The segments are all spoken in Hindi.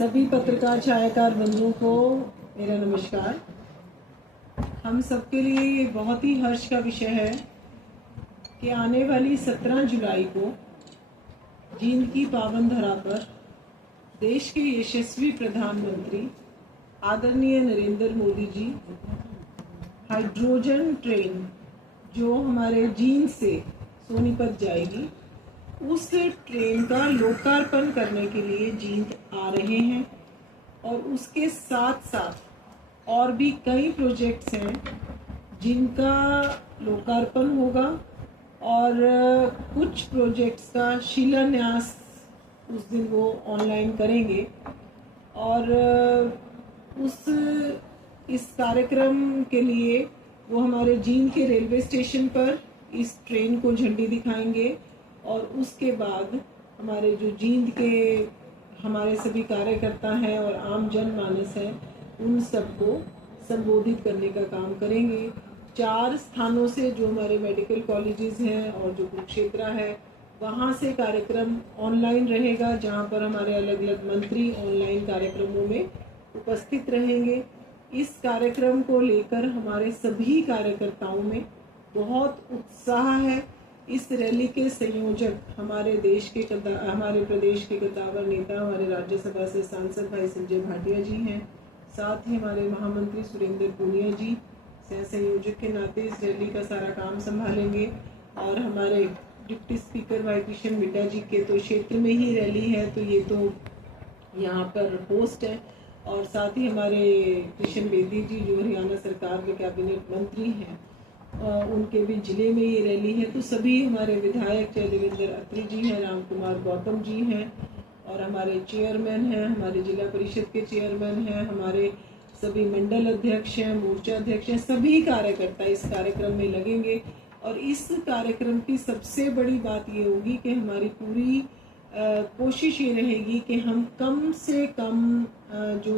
सभी पत्रकार छायाकार बंधुओं को मेरा नमस्कार। हम सबके लिए ये बहुत ही हर्ष का विषय है कि आने वाली 17 जुलाई को जींद की पावन धरा पर देश के यशस्वी प्रधानमंत्री आदरणीय नरेंद्र मोदी जी हाइड्रोजन ट्रेन जो हमारे जींद से सोनीपत जाएगी, उस ट्रेन का लोकार्पण करने के लिए जींद आ रहे हैं। और उसके साथ साथ और भी कई प्रोजेक्ट्स हैं जिनका लोकार्पण होगा और कुछ प्रोजेक्ट्स का शिलान्यास उस दिन वो ऑनलाइन करेंगे। और इस कार्यक्रम के लिए वो हमारे जींद के रेलवे स्टेशन पर इस ट्रेन को झंडी दिखाएंगे और उसके बाद हमारे जो जींद के हमारे सभी कार्यकर्ता हैं और आम जनमानस हैं उन सबको संबोधित करने का काम करेंगे। 4 स्थानों से जो हमारे मेडिकल कॉलेजेस हैं और जो कुरुक्षेत्र है वहाँ से कार्यक्रम ऑनलाइन रहेगा, जहाँ पर हमारे अलग अलग मंत्री ऑनलाइन कार्यक्रमों में उपस्थित रहेंगे। इस कार्यक्रम को लेकर हमारे सभी कार्यकर्ताओं में बहुत उत्साह है। इस रैली के संयोजक हमारे प्रदेश के कद्दावर नेता हमारे राज्यसभा से सांसद भाई संजय भाटिया जी हैं। साथ ही हमारे महामंत्री सुरेंद्र पूनिया जी सह संयोजक के नाते इस रैली का सारा काम संभालेंगे। और हमारे डिप्टी स्पीकर भाई किशन मिड्डा जी के तो क्षेत्र में ही रैली है, तो ये तो यहाँ पर होस्ट है। और साथ ही हमारे किशन बेदी जी जो हरियाणा सरकार के कैबिनेट मंत्री हैं, उनके भी जिले में ये रैली है। तो सभी हमारे विधायक चाहे देवेंद्र अत्री जी हैं, राम कुमार गौतम जी हैं और हमारे चेयरमैन हैं, हमारे जिला परिषद के चेयरमैन हैं, हमारे सभी मंडल अध्यक्ष हैं, मोर्चा अध्यक्ष हैं, सभी कार्यकर्ता इस कार्यक्रम में लगेंगे। और इस कार्यक्रम की सबसे बड़ी बात ये होगी कि हमारी पूरी कोशिश ये रहेगी कि हम कम से कम जो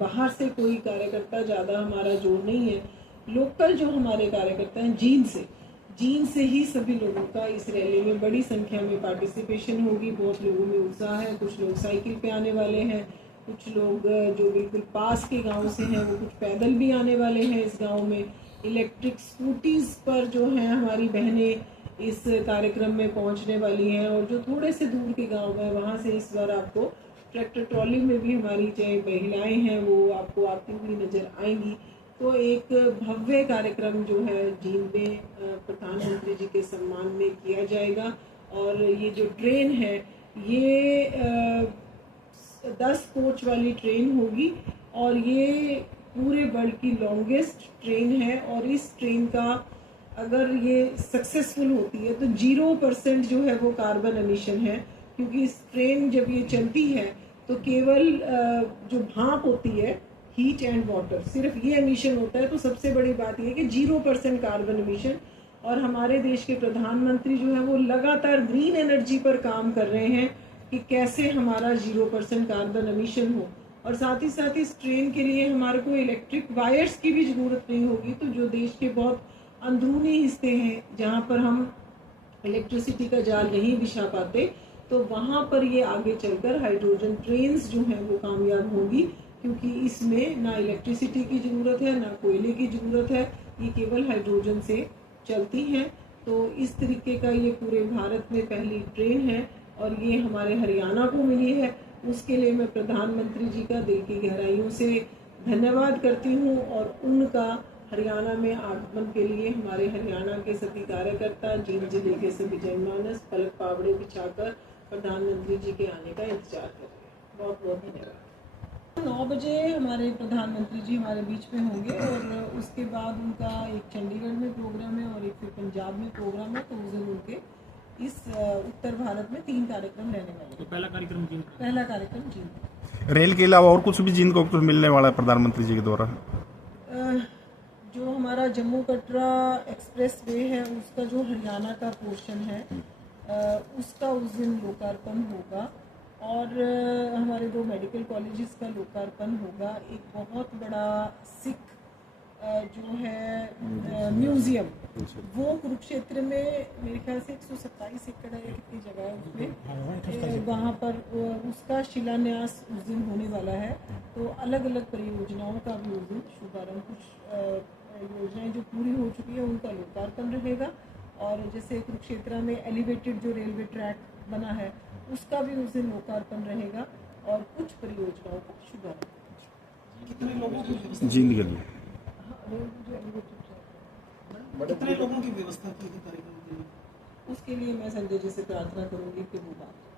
बाहर से कोई कार्यकर्ता ज़्यादा हमारा जोड़ नहीं है, लोकल जो हमारे कार्यकर्ता हैं जींद से ही सभी लोगों का इस रैली में बड़ी संख्या में पार्टिसिपेशन होगी। बहुत लोगों में उत्साह है, कुछ लोग साइकिल पे आने वाले हैं, कुछ लोग जो बिल्कुल पास के गांव से हैं वो कुछ पैदल भी आने वाले हैं। इस गांव में इलेक्ट्रिक स्कूटीज पर जो हैं हमारी बहनें इस कार्यक्रम में पहुंचने वाली हैं। और जो थोड़े से दूर के गांव हैं वहां से इस बार आपको ट्रैक्टर ट्रॉली में भी हमारी चाहे महिलाएं हैं वो आपको आती हुई नजर आएंगी। तो एक भव्य कार्यक्रम जो है जींद में प्रधानमंत्री जी के सम्मान में किया जाएगा। और ये जो ट्रेन है ये 10 कोच वाली ट्रेन होगी और ये पूरे वर्ल्ड की लॉन्गेस्ट ट्रेन है। और इस ट्रेन का अगर ये सक्सेसफुल होती है तो 0% जो है वो कार्बन एमिशन है, क्योंकि इस ट्रेन जब ये चलती है तो केवल जो भाप होती है हीट एंड वाटर, सिर्फ ये एमिशन होता है। तो सबसे बड़ी बात यह कि 0% कार्बन एमिशन। और हमारे देश के प्रधानमंत्री जो है वो लगातार ग्रीन एनर्जी पर काम कर रहे हैं कि कैसे हमारा 0% कार्बन एमिशन हो। और साथ ही साथ इस ट्रेन के लिए हमारे को इलेक्ट्रिक वायर्स की भी जरूरत नहीं होगी। तो जो देश के बहुत अंदरूनी हिस्से हैं जहाँ पर हम इलेक्ट्रिसिटी का जाल नहीं बिछा पाते, तो वहाँ पर ये आगे चलकर हाइड्रोजन ट्रेन्स जो हैं वो कामयाब होंगी, क्योंकि इसमें ना इलेक्ट्रिसिटी की ज़रूरत है ना कोयले की ज़रूरत है, ये केवल हाइड्रोजन से चलती हैं। तो इस तरीके का ये पूरे भारत में पहली ट्रेन है और ये हमारे हरियाणा को मिली है। उसके लिए मैं प्रधानमंत्री जी का दिल की गहराइयों से धन्यवाद करती हूँ। और उनका हरियाणा में आगमन के लिए हमारे हरियाणा के सभी कार्यकर्ता जींद जिले के सभी जनमानस पलक पावड़े बिछाकर प्रधानमंत्री जी के आने का इंतजार कर रहे हैं। बहुत बहुत धन्यवाद। 9 बजे हमारे प्रधानमंत्री जी हमारे बीच में होंगे और उसके बाद उनका एक चंडीगढ़ में प्रोग्राम है और एक फिर पंजाब में प्रोग्राम है। तो उस दिन उनके इस उत्तर भारत में 3 कार्यक्रम रहने वाले। तो पहला कार्यक्रम जींद। रेल के अलावा और कुछ भी जींद को कुछ मिलने वाला है प्रधानमंत्री जी के द्वारा? जो हमारा जम्मू कटरा एक्सप्रेस वे है उसका जो हरियाणा का पोर्शन है उसका उस दिन लोकार्पण होगा। और हमारे 2 मेडिकल कॉलेजेस का लोकार्पण होगा। एक बहुत बड़ा सिख जो है म्यूजियम वो कुरुक्षेत्र में मेरे ख्याल से 127 एकड़ है, कितनी जगह है उसमें, वहाँ पर उसका शिलान्यास उस दिन होने वाला है। तो अलग अलग परियोजनाओं का भी उस दिन शुभारंभ, कुछ योजनाएं जो पूरी हो चुकी है उनका लोकार्पण रहेगा, और जैसे कुरुक्षेत्र में एलिवेटेड जो रेलवे ट्रैक बना है उसका भी उस दिन लोकार्पण रहेगा, और कुछ परियोजनाओं का शुभारंभ। कितने लोगों की व्यवस्था जींद के लिए जो एलिवेटेड ट्रैक है कितने लोगों की व्यवस्था की है कार्यक्रम के लिए? उसके लिए मैं संजय जी से प्रार्थना करूंगी कि वो बात